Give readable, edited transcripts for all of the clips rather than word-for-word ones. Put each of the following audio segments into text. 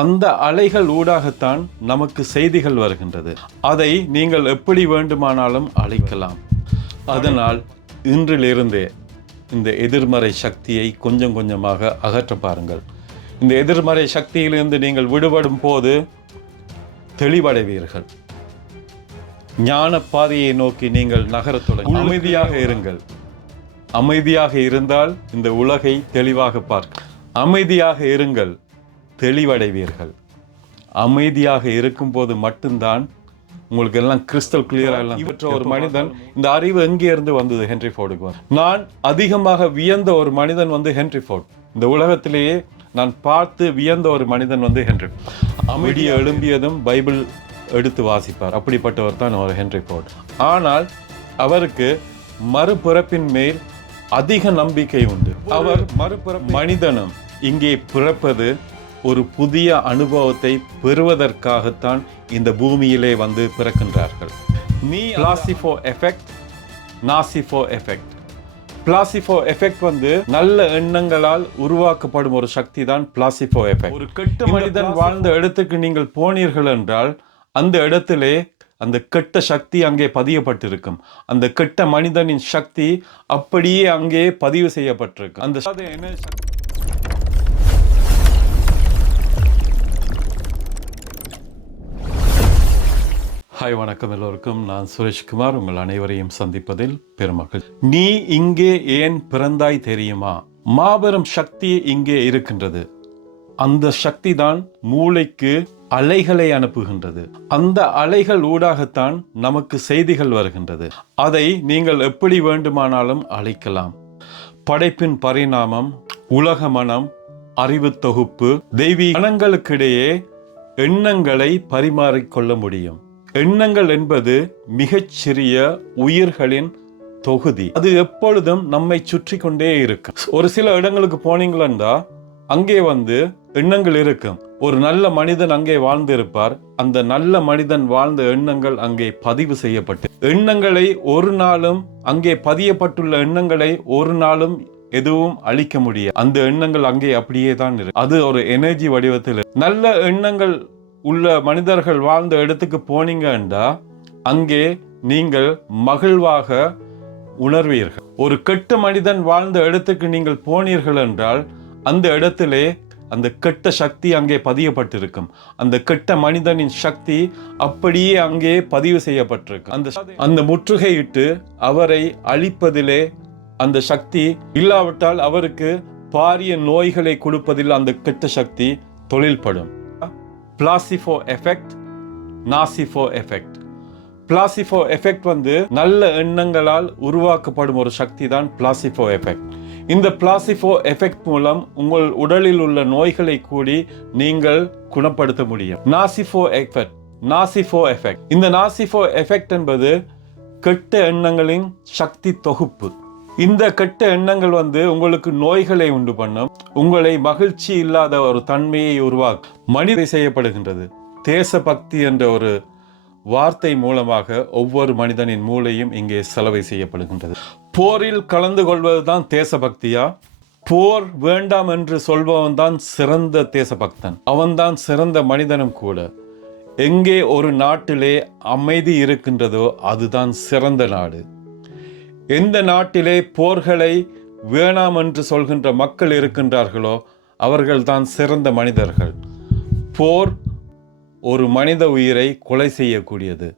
அந்த அலைகள் ஊடாகத்தான் நமக்கு செய்திகள் வருகின்றது. அதை நீங்கள் எப்படி வேண்டுமானாலும் அழைக்கலாம். அதனால் இன்றிலிருந்தே இந்த எதிர்மறை சக்தியை கொஞ்சம் கொஞ்சமாக அகற்ற பாருங்கள். இந்த எதிர்மறை சக்தியிலிருந்து நீங்கள் விடுபடும் போது தெளிவடைவீர்கள். ஞான பாதையை நோக்கி நீங்கள் நகரத் தொடங்க. அமைதியாக இருங்கள். அமைதியாக இருந்தால் இந்த உலகை தெளிவாக பார்க்க. அமைதியாக இருங்கள், தெளிவடைவீர்கள். அமைதியாக இருக்கும்போது மட்டும்தான் உங்களுக்கு எல்லாம் கிறிஸ்டல் கிளியரா எல்லாம். இவற்ற ஒரு மனிதன், இந்த அறிவு எங்கே இருந்து வந்தது? ஹென்றி ஃபோர்டுக்கு. நான் அதிகமாக வியந்த ஒரு மனிதன் ஹென்றி ஃபோர்ட். இந்த உலகத்திலேயே நான் பார்த்து வியந்த ஒரு மனிதன் ஹென்றி. அமைதியை எழும்பியதும் பைபிள் எடுத்து வாசிப்பார். அப்படிப்பட்டவர் தான் அவர் ஹென்றி ஃபோர்ட். ஆனால் அவருக்கு மறுபிறப்பின் மேல் அதிக நம்பிக்கை உண்டு. அவர் மனிதனும் இங்கே பிறப்பது ஒரு புதிய அனுபவத்தை பெறுவதற்காகத்தான் இந்த பூமியிலே பிறக்கின்றார்கள். நீ placebo effect, nocebo effect. Placebo effect நல்ல எண்ணங்களால் உருவாக்கப்படும் ஒரு சக்தி தான் பிளாசிபோ எஃபெக்ட். ஒரு கெட்ட மனிதன் வாழ்ந்த இடத்துக்கு நீங்கள் போனீர்கள் என்றால் அந்த இடத்திலே அந்த கெட்ட சக்தி அங்கே பதியப்பட்டிருக்கும். அந்த கெட்ட மனிதனின் சக்தி அப்படியே அங்கே பதிவு செய்யப்பட்டிருக்கு. அந்த என்ன சக்தி? ஹாய், வணக்கம் எல்லோருக்கும். நான் சுரேஷ்குமார். உங்கள் அனைவரையும் சந்திப்பதில் பெருமக்கள். நீ இங்கே ஏன் பிறந்தாய் தெரியுமா? மாபெரும் சக்தி இங்கே இருக்கின்றது. அந்த சக்தி தான் மூளைக்கு அலைகளை அனுப்புகின்றது. அந்த அலைகள் ஊடாகத்தான் நமக்கு செய்திகள் வருகின்றது. அதை நீங்கள் எப்படி வேண்டுமானாலும் அழைக்கலாம். படைப்பின் பரிணாமம், உலக மனம், அறிவு தொகுப்பு, தெய்வீக மனங்களுக்கிடையே எண்ணங்களை பரிமாறிக்கொள்ள முடியும். எண்ணங்கள் என்பது மிகச்சிறிய உயிர்களின் தொகுதி. அது எப்பொழுதும் நம்மை சுற்றி கொண்டே இருக்கும். ஒரு சில இடங்களுக்கு போனீங்களா அங்கே எண்ணங்கள் இருக்கும். ஒரு நல்ல மனிதன் அங்கே வாழ்ந்திருப்பார். அந்த நல்ல மனிதன் வாழ்ந்த எண்ணங்கள் அங்கே பதிவு செய்யப்பட்டு, எண்ணங்களை ஒரு நாளும் அங்கே பதியப்பட்டுள்ள எண்ணங்களை ஒரு நாளும் எதுவும் அழிக்க முடியாது. அந்த எண்ணங்கள் அங்கே அப்படியே தான் இருக்கு. அது ஒரு எனர்ஜி வடிவத்தில். நல்ல எண்ணங்கள் உள்ள மனிதர்கள் வாழ்ந்த இடத்துக்கு போனீங்கன்னா அங்கே நீங்கள் மகிழ்வாக உணர்வீர்கள். ஒரு கெட்ட மனிதன் வாழ்ந்த இடத்துக்கு நீங்கள் போனீர்கள் என்றால் அந்த இடத்திலே அந்த கெட்ட சக்தி அங்கே பதியப்பட்டிருக்கும். அந்த கெட்ட மனிதனின் சக்தி அப்படியே அங்கே பதிவு செய்யப்பட்டிருக்கு. அந்த முற்றுகையிட்டு அவரை அழிப்பதிலே அந்த சக்தி இல்லாவிட்டால் அவருக்கு பாரிய நோய்களை கொடுப்பதில் அந்த கெட்ட சக்தி தொழில்படும். Placebo effect, nocebo effect. Placebo effect நல்ல எண்ணங்களால் உருவாக்கப்படும் ஒரு சக்தி தான் பிளாசிபோ எஃபெக்ட். இந்த பிளாசிபோ எஃபெக்ட் மூலம் உங்கள் உடலில் உள்ள நோய்களை கூடி நீங்கள் குணப்படுத்த முடியும். Nocebo effect, nocebo effect. இந்த நாசிபோ எஃபெக்ட் என்பது கெட்ட எண்ணங்களின் சக்தி தொகுப்பு. இந்த கெட்ட எண்ணங்கள் உங்களுக்கு நோய்களை உண்டு பண்ணும். உங்களை மகிழ்ச்சி இல்லாத ஒரு தன்மையை உருவாக்கும். மனித செய்யப்படுகின்றது. தேசபக்தி என்ற ஒரு வார்த்தை மூலமாக ஒவ்வொரு மனிதனின் மூளையும் இங்கே செலவை செய்யப்படுகின்றது. போரில் கலந்து கொள்வதுதான் தேசபக்தியா? போர் வேண்டாம் என்று சொல்பவன் தான் சிறந்த தேசபக்தன். அவன்தான் சிறந்த மனிதனும் கூட. எங்கே ஒரு நாட்டிலே அமைதி இருக்கின்றதோ அதுதான் சிறந்த நாடு. எந்த நாட்டிலே போர்களை வேணாம் என்று சொல்கின்ற மக்கள் இருக்கின்றார்களோ அவர்கள்தான் சிறந்த மனிதர்கள். போர் ஒரு மனித உயிரை கொலை செய்யக்கூடியது.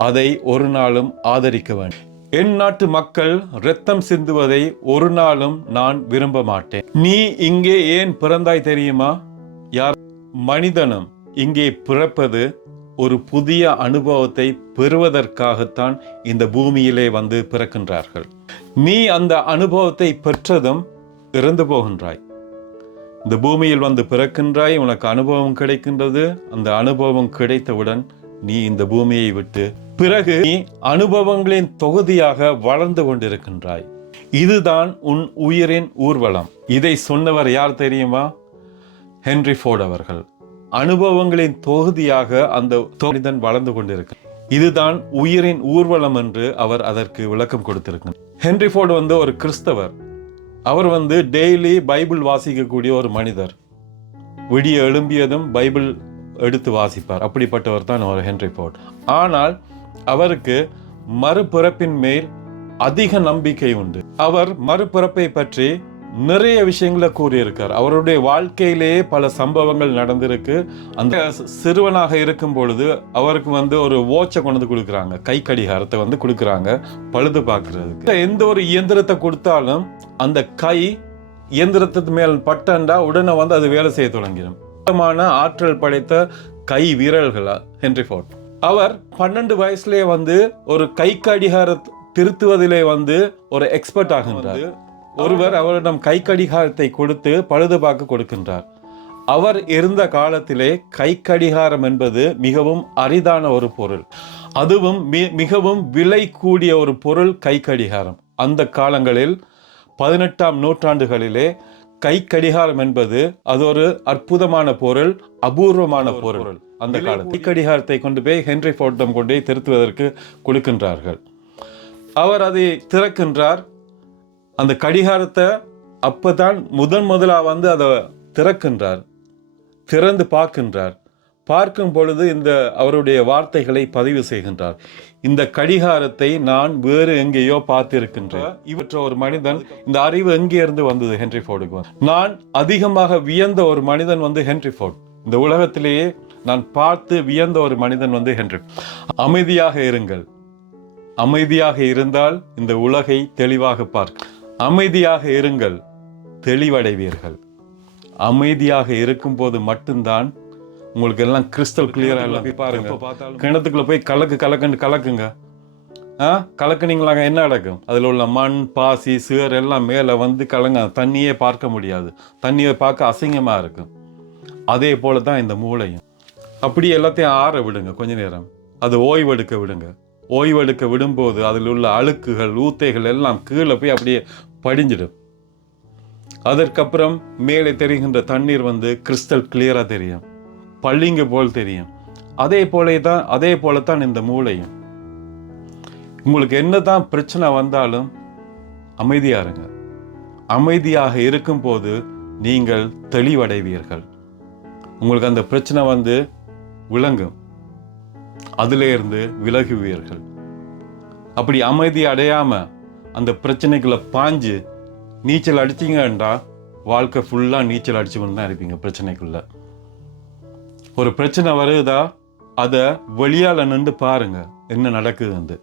அதை ஒரு நாளும் ஆதரிக்க வேண்டும். என் நாட்டு மக்கள் இரத்தம் சிந்துவதை ஒரு நாளும் நான் விரும்ப மாட்டேன். நீ இங்கே ஏன் பிறந்தாய் தெரியுமா? யார் மனிதனும் இங்கே பிறப்பது ஒரு புதிய அனுபவத்தை பெறுவதற்காகத்தான் இந்த பூமியிலே பிறக்கின்றார்கள். நீ அந்த அனுபவத்தை பெற்றதும் இறந்து போகின்றாய். இந்த பூமியில் பிறக்கின்றாய், உனக்கு அனுபவம் கிடைக்கின்றது. அந்த அனுபவம் கிடைத்தவுடன் நீ இந்த பூமியை விட்டு பிறகு நீ அனுபவங்களின் தொகுதியாக வளர்ந்து கொண்டிருக்கின்றாய். இதுதான் உன் உயிரின் ஊர்வலம். இதை சொன்னவர் யார் தெரியுமா? ஹென்றி ஃபோர்ட் அவர்கள். அனுபவங்களின் தொகுதியாக அந்த மனிதன் வளர்ந்து கொண்டிருக்க. இதுதான் உயிரின் ஊர்வலம் என்று அவர் அதற்கு விளக்கம் கொடுத்திருக்கிறார். ஹென்றி ஃபோர்ட் ஒரு கிறிஸ்தவர். அவர் டெய்லி பைபிள் வாசிக்கக்கூடிய ஒரு மனிதர். விடிய எழும்பியதும் பைபிள் எடுத்து வாசிப்பார். அப்படிப்பட்டவர் தான் அவர் ஹென்றி ஃபோர்ட். ஆனால் அவருக்கு மறுபிறப்பின் மேல் அதிக நம்பிக்கை உண்டு. அவர் மறுபிறப்பை பற்றி நிறைய விஷயங்களை கூறியிருக்கார். அவருடைய வாழ்க்கையிலேயே பல சம்பவங்கள் நடந்திருக்கு. அந்த சிறுவனாக இருக்கும் பொழுது அவருக்கு ஒரு வாட்சை கொண்டு கொடுக்குறாங்க, கை கடிகாரத்தை கொடுக்குறாங்க பழுது பார்க்கறதுக்கு. எந்த ஒரு இயந்திரத்தை கொடுத்தாலும் அந்த கை இயந்திரத்துக்கு மேல் பட்டண்டா உடனே அது வேலை செய்ய தொடங்கிடும். ஆற்றல் படைத்த கை வீரர்களா ஹென்றி ஃபோர்ட். அவர் 12 வயசுலேயே ஒரு கை கடிகார திருத்துவதிலே ஒரு எக்ஸ்பர்ட் ஆகின்றார். ஒருவர் அவரிடம் கை கடிகாரத்தை கொடுத்து பழுது பார்க்க கொடுக்கின்றார். அவர் இருந்த காலத்திலே கை கடிகாரம் என்பது மிகவும் அரிதான ஒரு பொருள். அதுவும் மிகவும் விலை கூடிய ஒரு பொருள் கை கடிகாரம். அந்த காலங்களில் 18ஆம் நூற்றாண்டுகளிலே கை கடிகாரம் என்பது அது ஒரு அற்புதமான பொருள், அபூர்வமான பொருள். அந்த காலத்தில் கை கடிகாரத்தை கொண்டு போய் ஹென்றி ஃபோர்ட்டிடம் கொண்டு போய் திருத்துவதற்கு கொடுக்கின்றார்கள். அவர் அதை திறக்கின்றார். அந்த கடிகாரத்தை அப்பதான் முதலாக அதை திறக்கின்றார். திறந்து பார்க்கின்றார். பார்க்கும் பொழுது அவருடைய வார்த்தைகளை பதிவு செய்கின்றார். இந்த கடிகாரத்தை நான் வேறு எங்கேயோ பார்த்திருக்கின்றேன். இவற்ற ஒரு மனிதன், இந்த அறிவு எங்கே இருந்து வந்தது ஹென்றி ஃபோர்டுக்கு? நான் அதிகமாக வியந்த ஒரு மனிதன் ஹென்றி ஃபோர்ட். இந்த உலகத்திலேயே நான் பார்த்து வியந்த ஒரு மனிதன் ஹென்றி. அமைதியாக இருங்கள். அமைதியாக இருந்தால் இந்த உலகை தெளிவாக பார்க்க. அமைதியாக இருங்கள், தெளிவடைவீர்கள். அமைதியாக இருக்கும் போது மட்டும்தான் உங்களுக்கு எல்லாம் கிறிஸ்டல் கிளியரா எல்லாம் பாருங்க. கிணத்துக்குள்ள போய் கலக்குங்க. கலக்குனீங்களாங்க, என்ன நடக்கும்? அதில் உள்ள மண், பாசி, சேர் எல்லாம் மேலே கலங்க. தண்ணியே பார்க்க முடியாது. தண்ணியை பார்க்க அசிங்கமா இருக்கும். அதே போல தான் இந்த மூளையும். அப்படி எல்லாத்தையும் ஆற விடுங்க கொஞ்ச நேரம். அது ஓய்வெடுக்க விடுங்க. ஓய்வெடுக்க விடும்போது அதில் உள்ள அழுக்குகள், ஊத்தைகள் எல்லாம் கீழே போய் அப்படியே படிஞ்சிடும். அதற்கப்புறம் மேலே தெரிகின்ற தண்ணீர் கிறிஸ்டல் கிளியரா தெரியும், பள்ளிங்க போல் தெரியும். அதே போலத்தான் இந்த மூளையும். உங்களுக்கு என்னதான் பிரச்சனை வந்தாலும் அமைதியா இருங்க. அமைதியாக இருக்கும் போது நீங்கள் தெளிவடைவீர்கள். உங்களுக்கு அந்த பிரச்சனை விளங்கும். அதிலே இருந்து விலகுவீர்கள். அப்படி அமைதி அடையாம அந்த பிரச்சனைக்குள்ள பாஞ்சு நீச்சல் அடிச்சிங்கன்னா வாழ்க்கை ஃபுல்லா நீச்சல் அடிச்சுக்கொண்டு தான் இருப்பீங்க. பிரச்சனைக்குள்ள ஒரு பிரச்சனை வருதா, அதை வெளியால நின்று பாருங்க என்ன நடக்குது.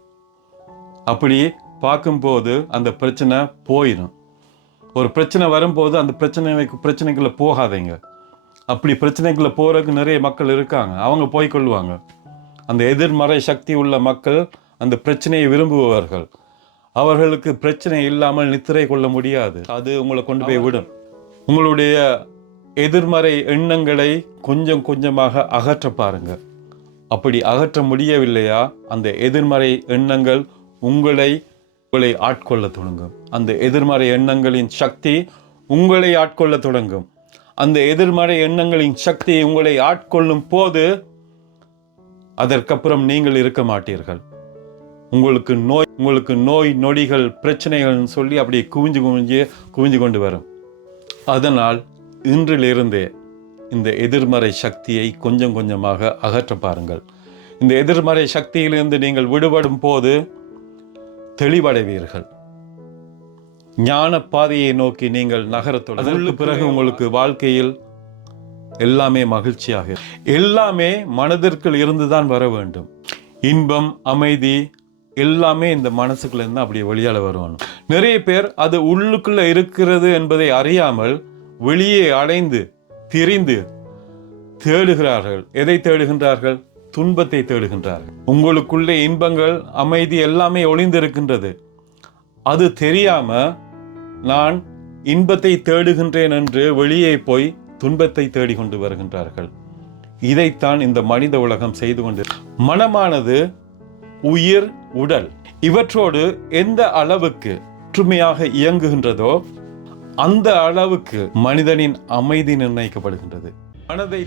அப்படி பார்க்கும்போது அந்த பிரச்சனை போயிடும். ஒரு பிரச்சனை வரும்போது அந்த பிரச்சனைக்குள்ள போகாதீங்க. அப்படி பிரச்சனைக்குள்ள போறதுக்கு நிறைய மக்கள் இருக்காங்க, அவங்க போய்கொள்வாங்க. அந்த எதிர்மறை சக்தி உள்ள மக்கள் அந்த பிரச்சனையை விரும்புபவர்கள். அவர்களுக்கு பிரச்சனை இல்லாமல் நித்திரை கொள்ள முடியாது. அது உங்களை கொண்டு போய் விடும். உங்களுடைய எதிர்மறை எண்ணங்களை கொஞ்சம் கொஞ்சமாக அகற்ற பாருங்க. அப்படி அகற்ற முடியவில்லையா, அந்த எதிர்மறை எண்ணங்கள் உங்களை ஆட்கொள்ள தொடங்கும். அந்த எதிர்மறை எண்ணங்களின் சக்தி உங்களை ஆட்கொள்ள தொடங்கும். அந்த எதிர்மறை எண்ணங்களின் சக்தி உங்களை ஆட்கொள்ளும் போது அதற்கப்புறம் நீங்கள் இருக்க மாட்டீர்கள். உங்களுக்கு நோய் நொடிகள் பிரச்சனைகள் சொல்லி அப்படி குவிஞ்சு கொண்டு வரும். அதனால் இன்றிலிருந்தே இந்த எதிர்மறை சக்தியை கொஞ்சம் கொஞ்சமாக அகற்ற பாருங்கள். இந்த எதிர்மறை சக்தியிலிருந்து நீங்கள் விடுபடும் போது தெளிவடைவீர்கள். ஞான பாதையை நோக்கி நீங்கள் நகரத்தோடு. அதற்கு பிறகு உங்களுக்கு வாழ்க்கையில் எல்லாமே மகிழ்ச்சியாக, எல்லாமே மனதிற்குள் இருந்துதான் வர வேண்டும். இன்பம், அமைதி எல்லாமே இந்த மனசுக்குள்ள இருந்து அப்படியே வெளியால வரணும். நிறைய பேர் அது உள்ளுக்குள்ள இருக்கிறது என்பதை அறியாமல் வெளியே அடைந்து திரிந்து தேடுகிறார்கள். எதை தேடுகின்றார்கள்? துன்பத்தை தேடுகின்றார்கள். உங்களுக்குள்ளே இன்பங்கள், அமைதி எல்லாமே ஒளிந்திருக்கின்றது. அது தெரியாம நான் இன்பத்தை தேடுகின்றேன் என்று வெளியே போய் துன்பத்தை தேடிக்கொண்டு வருகின்றார்கள். இதைத்தான் இந்த மனித உலகம் செய்து கொண்டு. மனமானது உயிர், உடல் இவற்றோடு எந்த அளவுக்கு ஒற்றுமையாக இயங்குகின்றதோ அந்த அளவுக்கு மனிதனின் அமைதி நிர்ணயிக்கப்படுகின்றது. மனதை